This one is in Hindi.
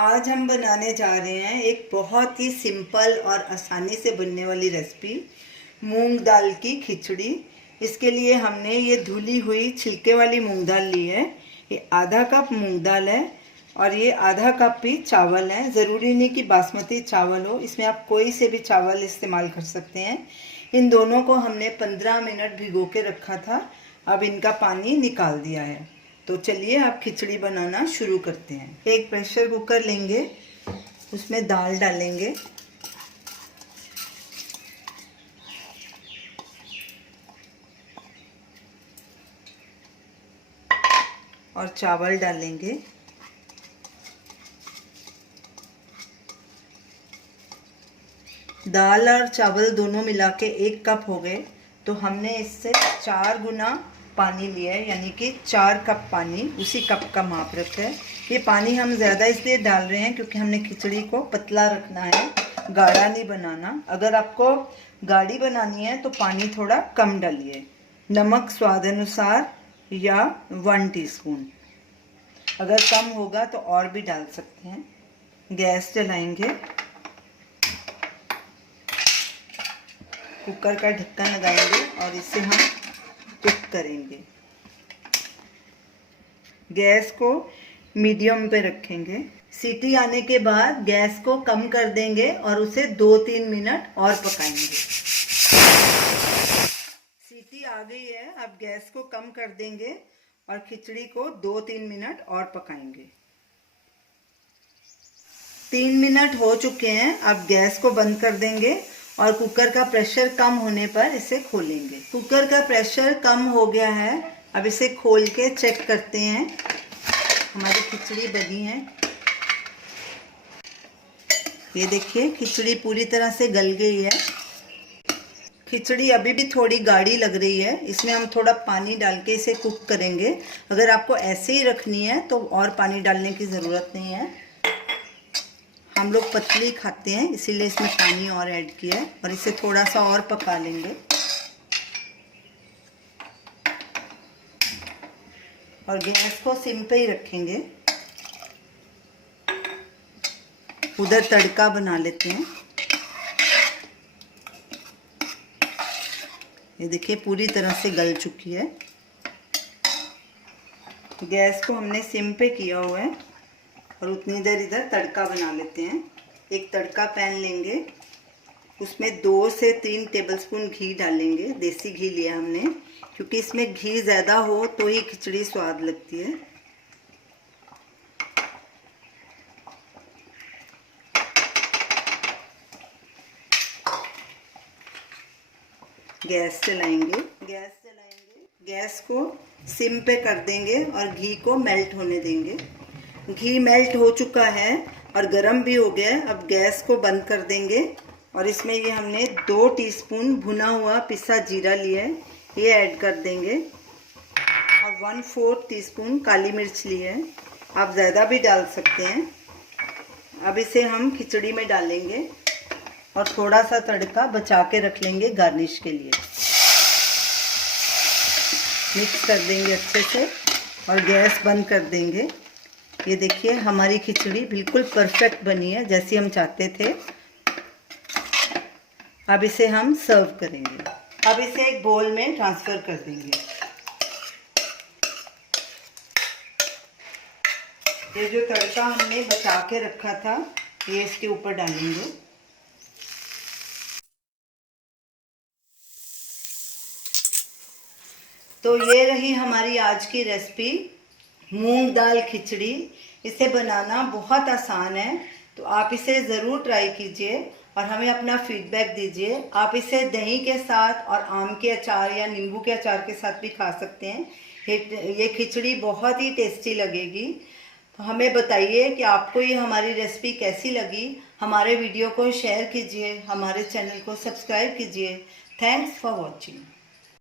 आज हम बनाने जा रहे हैं एक बहुत ही सिंपल और आसानी से बनने वाली रेसिपी, मूंग दाल की खिचड़ी। इसके लिए हमने ये धुली हुई छिलके वाली मूंग दाल ली है। ये आधा कप मूंग दाल है और ये आधा कप ही चावल है। ज़रूरी नहीं कि बासमती चावल हो, इसमें आप कोई से भी चावल इस्तेमाल कर सकते हैं। इन दोनों को हमने 15 मिनट भिगो के रखा था। अब इनका पानी निकाल दिया है। तो चलिए आप खिचड़ी बनाना शुरू करते हैं। एक प्रेशर कुकर लेंगे, उसमें दाल डालेंगे, और चावल डालेंगे। दाल और चावल दोनों मिला के 1 कप हो गए, तो हमने इससे 4 गुना पानी लिया है, यानी कि 4 कप पानी, उसी कप का माप रखा है। ये पानी हम ज़्यादा इसलिए डाल रहे हैं क्योंकि हमने खिचड़ी को पतला रखना है, गाढ़ा नहीं बनाना। अगर आपको गाढ़ी बनानी है तो पानी थोड़ा कम डालिए। नमक स्वाद अनुसार या 1 टीस्पून, अगर कम होगा तो और भी डाल सकते हैं। गैस जलाएंगे, कुकर का ढक्कन लगाएंगे और इसे हम कुक करेंगे। गैस को मीडियम पे रखेंगे। सीटी आने के बाद गैस को कम कर देंगे और उसे 2-3 मिनट और पकाएंगे। सीटी आ गई है, अब गैस को कम कर देंगे और खिचड़ी को 2-3 मिनट और पकाएंगे। 3 मिनट हो चुके हैं, अब गैस को बंद कर देंगे और कुकर का प्रेशर कम होने पर इसे खोलेंगे। कुकर का प्रेशर कम हो गया है, अब इसे खोल के चेक करते हैं। हमारी खिचड़ी बनी है, ये देखिए खिचड़ी पूरी तरह से गल गई है। खिचड़ी अभी भी थोड़ी गाढ़ी लग रही है, इसमें हम थोड़ा पानी डाल के इसे कुक करेंगे। अगर आपको ऐसे ही रखनी है तो और पानी डालने की ज़रूरत नहीं है। हम लोग पतली खाते हैं इसीलिए इसमें पानी और ऐड किया है, और इसे थोड़ा सा और पका लेंगे। और गैस को सिम पे ही रखेंगे। उधर तड़का बना लेते हैं। ये देखिए पूरी तरह से गल चुकी है। गैस को हमने सिम पे किया हुआ है और उतनी देर इधर तड़का बना लेते हैं। एक तड़का पैन लेंगे, उसमें 2 से 3 टेबलस्पून घी डालेंगे। देसी घी लिया हमने, क्योंकि इसमें घी ज़्यादा हो तो ही खिचड़ी स्वाद लगती है। गैस चलाएंगे, गैस को सिम पे कर देंगे और घी को मेल्ट होने देंगे। घी मेल्ट हो चुका है और गरम भी हो गया है। अब गैस को बंद कर देंगे और इसमें ये हमने 2 टीस्पून भुना हुआ पिसा जीरा लिया है, ये ऐड कर देंगे। और 1/4 टीस्पून काली मिर्च ली है, आप ज़्यादा भी डाल सकते हैं। अब इसे हम खिचड़ी में डालेंगे और थोड़ा सा तड़का बचा के रख लेंगे गार्निश के लिए। मिक्स कर देंगे अच्छे से और गैस बंद कर देंगे। ये देखिए हमारी खिचड़ी बिल्कुल परफेक्ट बनी है, जैसी हम चाहते थे। अब इसे हम सर्व करेंगे। अब इसे एक बोल में ट्रांसफ़र कर देंगे। ये जो तड़का हमने बचा के रखा था, ये इसके ऊपर डालेंगे। तो ये रही हमारी आज की रेसिपी, मूंग दाल खिचड़ी। इसे बनाना बहुत आसान है, तो आप इसे ज़रूर ट्राई कीजिए और हमें अपना फीडबैक दीजिए। आप इसे दही के साथ और आम के अचार या नींबू के अचार के साथ भी खा सकते हैं। ये खिचड़ी बहुत ही टेस्टी लगेगी। तो हमें बताइए कि आपको ये हमारी रेसिपी कैसी लगी। हमारे वीडियो को शेयर कीजिए, हमारे चैनल को सब्सक्राइब कीजिए। Thanks for watching.